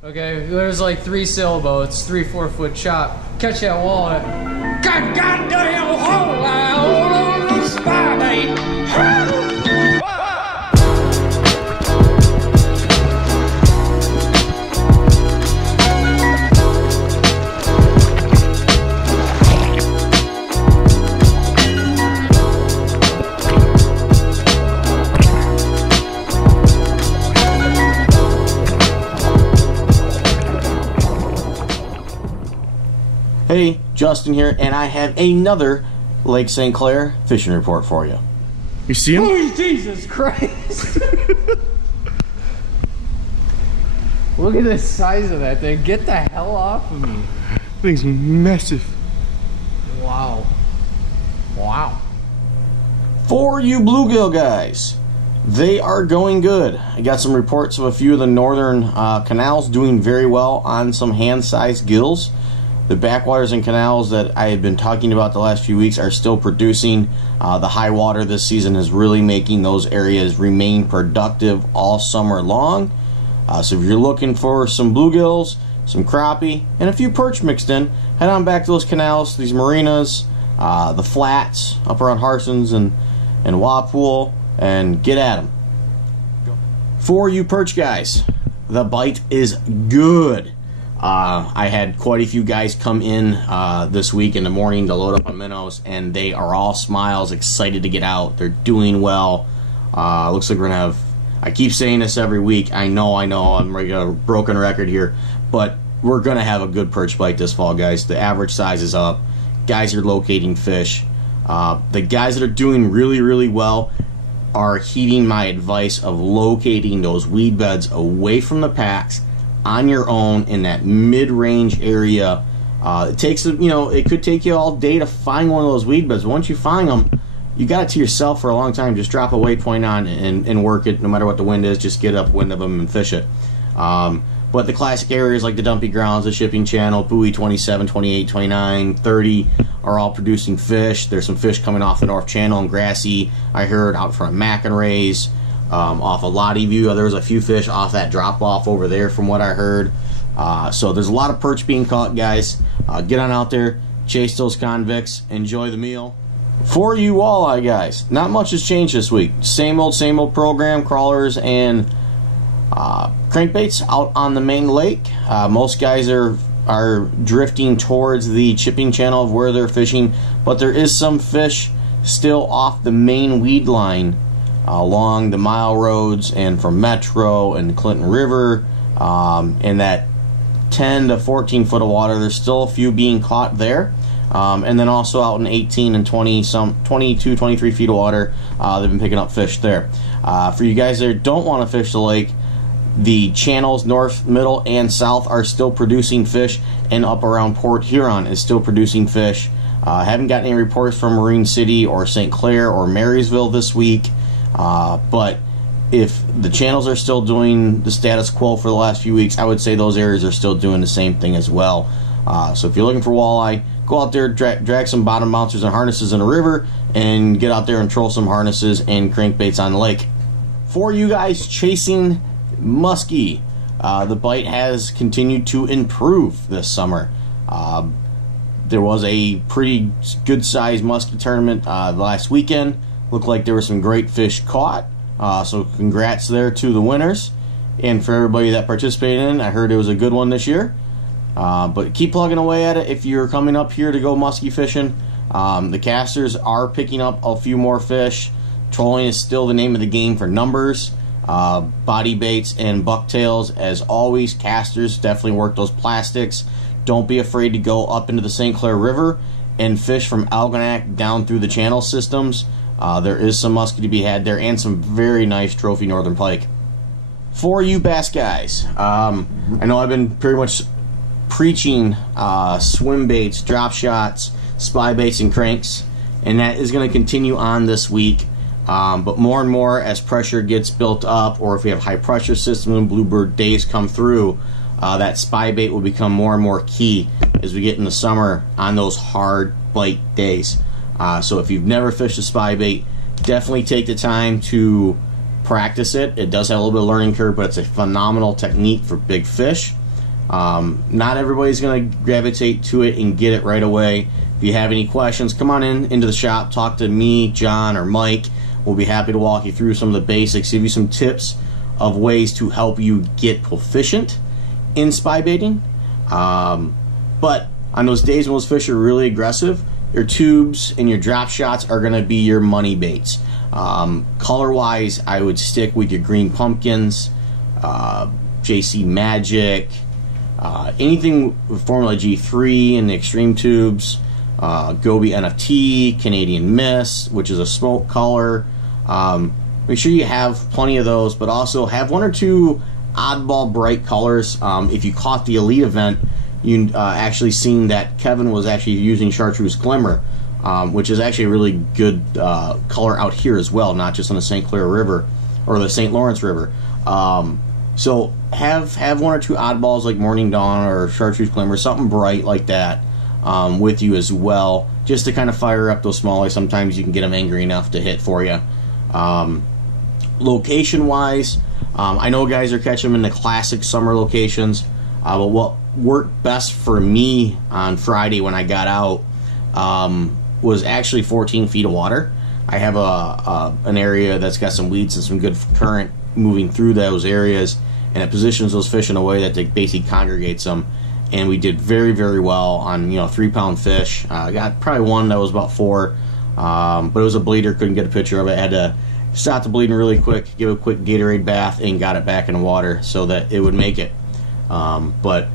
Okay, there's like 3 sailboats, 3 4-foot chop. Catch that walleye. God goddamn walleye all on the spot, Hey, Justin here, and I have another Lake St. Clair fishing report for you. You see him? Oh, Jesus Christ! Look at the size of that thing. Get the hell off of me. That thing's massive. Wow. Wow. For you bluegill guys, they are going good. I got some reports of a few of the northern canals doing very well on some hand-sized gills. The backwaters and canals that I have been talking about the last few weeks are still producing. The high water this season is really making those areas remain productive all summer long. So if you're looking for some bluegills, some crappie, and a few perch mixed in, head on back to those canals, these marinas, the flats up around Harson's and Wapool, and get at them. For you perch guys, the bite is good. I had quite a few guys come in this week in the morning to load up on minnows, and they are all smiles, excited to get out. They're doing well. Looks like we're going to have, I keep saying this every week, I know, I'm like a broken record here, but we're going to have a good perch bite this fall, guys. The average size is up. Guys are locating fish. The guys that are doing really, really well are heeding my advice of locating those weed beds away from the packs on your own in that mid-range area. It takes, it could take you all day to find one of those weed beds. Once you find them, you got it to yourself for a long time. Just drop a waypoint on and work it, no matter what the wind is. Just get upwind of them and fish it. But the classic areas like the dumpy grounds, the shipping channel, buoy 27, 28, 29, 30 are all producing fish. There's some fish coming off the North Channel and Grassy. I heard out front of McInrae's. Off of Lottie View, there was a few fish off that drop off over there from what I heard. So there's a lot of perch being caught, guys. Get on out there, chase those convicts, enjoy the meal. For you walleye guys, not much has changed this week. Same old program, crawlers and crankbaits out on the main lake. Most guys are drifting towards the chipping channel of where they're fishing, but there is some fish still off the main weed line along the mile roads and from Metro and Clinton River, in that 10 to 14 foot of water. There's still a few being caught there, and then also out in 18 and 22, 23 feet of water. They've been picking up fish there. For you guys that don't want to fish the lake, the channels north, middle, and south are still producing fish, and up around Port Huron is still producing fish. Haven't gotten any reports from Marine City or St. Clair or Marysville this week. But if the channels are still doing the status quo for the last few weeks, I would say those areas are still doing the same thing as well. So if you're looking for walleye, go out there, drag some bottom bouncers and harnesses in the river, and get out there and troll some harnesses and crankbaits on the lake. For you guys chasing muskie, the bite has continued to improve this summer. There was a pretty good sized muskie tournament last weekend. Looked like there were some great fish caught, so congrats there to the winners. And for everybody that participated in, I heard it was a good one this year. But keep plugging away at it if you're coming up here to go muskie fishing. The casters are picking up a few more fish. Trolling is still the name of the game for numbers. Body baits and bucktails, as always. Casters definitely work those plastics. Don't be afraid to go up into the St. Clair River and fish from Algonac down through the channel systems. There is some muskie to be had there, and some very nice trophy northern pike. For you bass guys, I know I've been pretty much preaching swim baits, drop shots, spy baits, and cranks, and that is going to continue on this week. But more and more as pressure gets built up, or if we have high pressure systems and bluebird days come through, that spy bait will become more and more key as we get in the summer on those hard bite days. So if you've never fished a spy bait, definitely take the time to practice it. It does have a little bit of learning curve, but it's a phenomenal technique for big fish. Not everybody's going to gravitate to it and get it right away. If you have any questions, come on into the shop, talk to me, John, or Mike. We'll be happy to walk you through some of the basics, give you some tips of ways to help you get proficient in spy baiting. But on those days when those fish are really aggressive, your tubes and your drop shots are going to be your money baits. Color-wise, I would stick with your green pumpkins, JC Magic, anything with Formula G3 and the extreme tubes, Gobi NFT, Canadian Mist, which is a smoke color. Make sure you have plenty of those, but also have one or two oddball bright colors. If you caught the Elite event, you actually seen that Kevin was actually using Chartreuse Glimmer, which is actually a really good color out here as well, not just on the St. Clair River or the St. Lawrence River. So have one or two oddballs like Morning Dawn or Chartreuse Glimmer, something bright like that, with you as well, just to kind of fire up those smallies. Sometimes you can get them angry enough to hit for you. Location wise, I know guys are catching them in the classic summer locations, but what worked best for me on Friday when I got out was actually 14 feet of water. I have an area that's got some weeds and some good current moving through those areas, and it positions those fish in a way that they basically congregates them. And we did very, very well on 3-pound fish. I got probably one that was about 4, but it was a bleeder. Couldn't get a picture of it. I had to stop the bleeding really quick, give it a quick Gatorade bath, and got it back in the water so that it would make it. But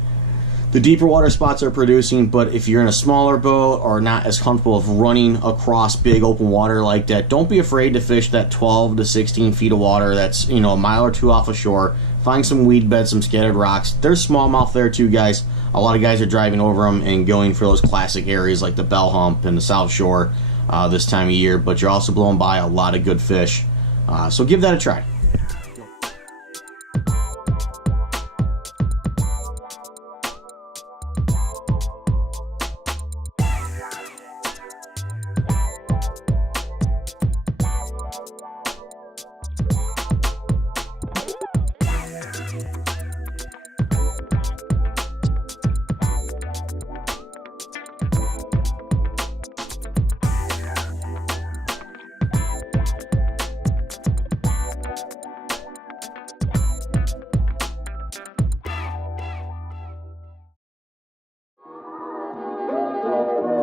the deeper water spots are producing, but if you're in a smaller boat or not as comfortable of running across big open water like that, don't be afraid to fish that 12 to 16 feet of water that's a mile or two off of shore. Find some weed beds, some scattered rocks. There's smallmouth there too, guys. A lot of guys are driving over them and going for those classic areas like the Bell Hump and the South Shore this time of year, but you're also blowing by a lot of good fish. So give that a try.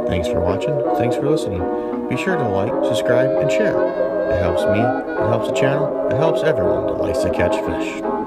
Thanks for watching. Thanks for listening. Be sure to like, subscribe, and share. It helps me, it helps the channel, it helps everyone that likes to catch fish.